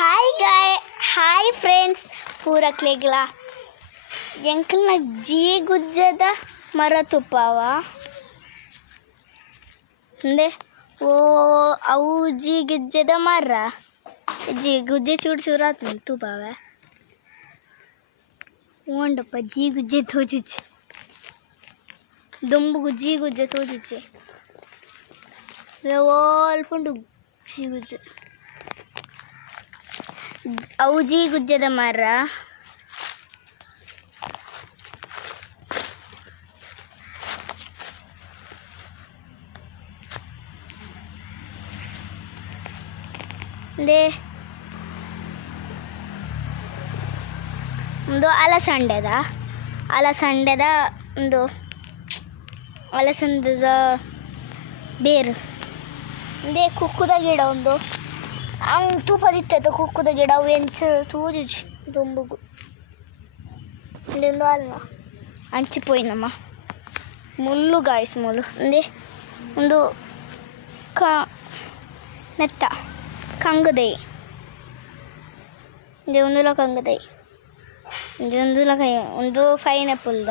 hi friends ಪೂರಕ್ಲೆಗ್ಲ ಎಂಕಲ್ನ ji ಗುಜ್ಜದ ಮರ ತುಪ್ಪವ ಅಂದೆ ಓ ಅವು ಜೀ ಗುಜ್ಜದ ಮರ ಜೀ ಗುಜ್ಜೆ ಚೂರು ಚೂರು ಆತು ತುಪ್ಪವ ಓಂಡಪ್ಪ ಜೀ ಗುಜ್ಜೆ ತೋಜುಚ್ಚಿ ದೊಂಬುಗು ಜೀ ಗುಜ್ಜೆ ತೋಜುಚ್ಚಿ ಓಲ್ಪುಂಡು ಜೀ ಗುಜ್ಜೆ ಅವು ಜೀ ಗುಜ್ಜದ ಮರ ಒಂದು ಅಲಸಂದದ ಒಂದು ಅಲಸಂದದ ಬೇರು ಒಂದೇ ಕುಕ್ಕುದ ಗಿಡ ಒಂದು ತೂಪದಿತ್ತ ಕುಕ್ಕುದ ಗಿಡ ಅವು ಎಂಚ ತೂಜುಜಿ ದೊಂಬುಗು ಒಂದು ಅಲ್ಲ ಹಂಚಿಪೋಯಿನಮ್ಮ ಮುಳ್ಳು ಗಾಯಸ್ ಮುಳ್ಳು ಒಂದೇ ಒಂದು ನೆತ್ತ ಕಂಗದೈ ಒಂದುಲ ಕಂಗದೈ ಒಂದುಲ ಕೈ ಒಂದು ಪೈನಾಪಲ್ದ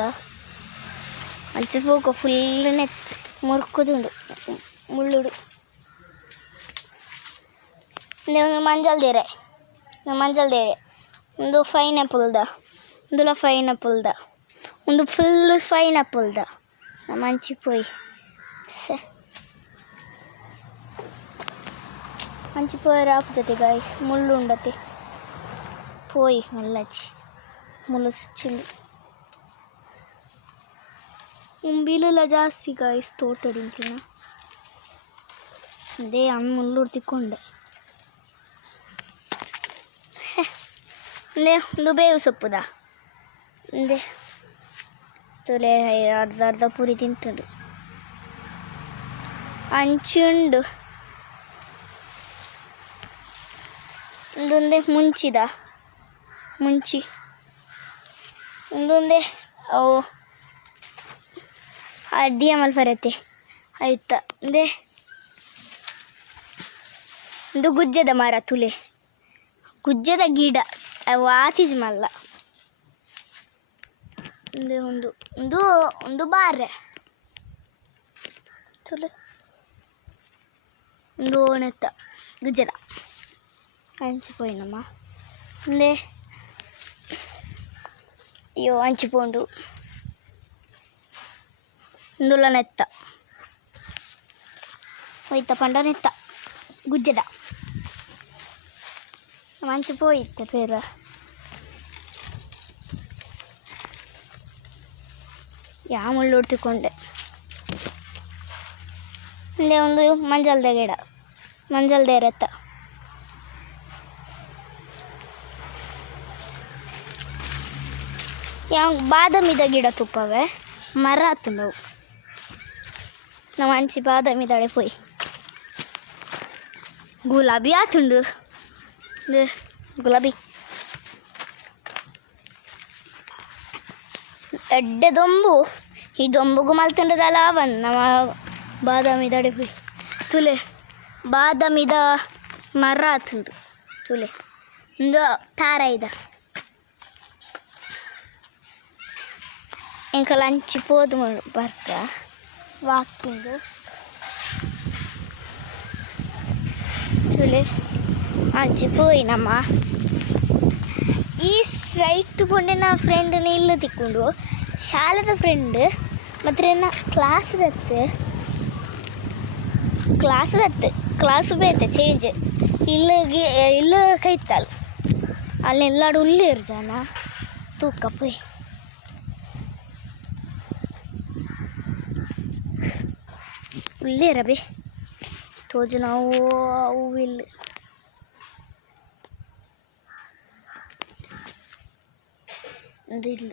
ಹಂಚಿಪೋಕ ಫುಲ್ ನೆತ್ ಮುರ್ಕುದುಂಡು ಮುಳ್ಳುಡು ಒಂದು ಮಂಜಲ್ ದೇರೆ ಒಂದು ಪೈನಾಪಲ್ದ ಒಂದು ಫುಲ್ ಪೈನಾಪಲ್ದ ನಮ್ಮ ಹಂಚಿಪೋಯಿ ಹಂಚಿಪೋಯರ ಆಪುಜತೆ ಗಾಯ್ಸ್ ಮುಳ್ಳು ಉಂಡತೆ ಪೋಯಿ ಮಲ್ಲಚ್ಚಿ ಮುಳ್ಳು ಸುಚ್ಚಿಂದು ಉಂಬಿಲೆಲ್ಲ ಜಾಸ್ತಿ ಗಾಯ್ಸ್ ತೋಟದಿಂಕಿನ ಅದೇ ಮುಳ್ಳು ತಿಕ್ಕೊಂಡೆ ಒಂದು ಬೇವು ಸೊಪ್ಪುದ ಒಂದೇ ತೊಲೆ ಅರ್ಧ ಪೂರಿ ತಿಂತುಂಡು ಅಂಚುಂಡು ಒಂದೊಂದೇ ಮುಂಚಿ ಒಂದೊಂದೇ ಅವು ಅಡ್ಡಿಯ ಮಲ್ಪರತೆ ಆಯ್ತಾ ಒಂದೇ ಒಂದು ಗುಜ್ಜದ ಮರ ತುಲೆ ಗುಜ್ಜದ ಗಿಡ ಅವು ಆತಿಜ್ ಮಲ್ಲ ಒಂದು ಬಾರೆ ತುಲೆ ಒಂದು ನೆತ್ತ ಗುಜ್ಜದ ಹಂಚಿಪೋಯಿನಮ್ಮ ಒಂದೇ ಅಯ್ಯೋ ಹಂಚಿಪೋಂಡು ಒಂದುಲ ನೆತ್ತ ಹೋಯ್ತ ಪಂಡ ನೆತ್ತ ಗುಜ್ಜದ ಹಂಚಿಪೋಯಿತ್ತೆ ಪೇರ ಮುಳ್ಳು ಉಡ್ತಿಕೊಂಡೆ ಒಂದೇ ಒಂದು ಮಂಜಲ್ದ ಗಿಡ ಮಂಜಲ್ದ ಎರೆತ್ತ ಬಾದಾಮಿದ ಗಿಡ ತುಪ್ಪವೇ ಮರ ಆತುಂಡವು ನಾವು ಹಂಚಿ ಬಾದಾಮಿದಾಳೆ ಪೋಯಿ ಗುಲಾಬಿ ಆತುಂಡು ಗುಲಾಬಿ ಎಡ್ಡೆ ದೊಂಬು ಈ ದೊಂಬುಗು ಮಲ್ತಂಡದಲ್ಲ ಬಂದು ನಮ್ಮ ಬಾದಾಮಿದಾಡೆ ಪೋಯಿ ತುಲೆ ಬಾದಾಮಿದ ಮರ ಆತುಂಡು ತುಲೆ ಒಂದು ತಾರ ಇದ ಎಂಕಲ್ ಹಂಚಿಪೋದು ಬರ್ಕ ವಾಕಿಂಗ್ ತುಲೆ ಹಂಚಿಪೋಯಿನಮ್ಮ ಈ ಸ್ಟ್ರೈಟ್ ಪೊಂಡೆ ನಾ ಫ್ರೆಂಡ್ನ ಇಲ್ಲ ತಿಕ್ಕೊಂಡು ಶಾಲೆದ ಫ್ರೆಂಡ್ ಮತ್ತು ನನ್ನ ಕ್ಲಾಸು ಬೇತೆ ಚೇಂಜ್ ಇಲ್ಲ ಕೈತಲ್ಲ ಅಲ್ಲೆಲ್ಲಾಡು ಉಳ್ಳೇರು ಜನ ತೂಕ ಪೋಯ್ ಉಳ್ಳೇರ ಬೇ ತೋಜು ನಾವು ಅವು ಇಲ್ಲ ಒಂದು ಇಲ್ಲ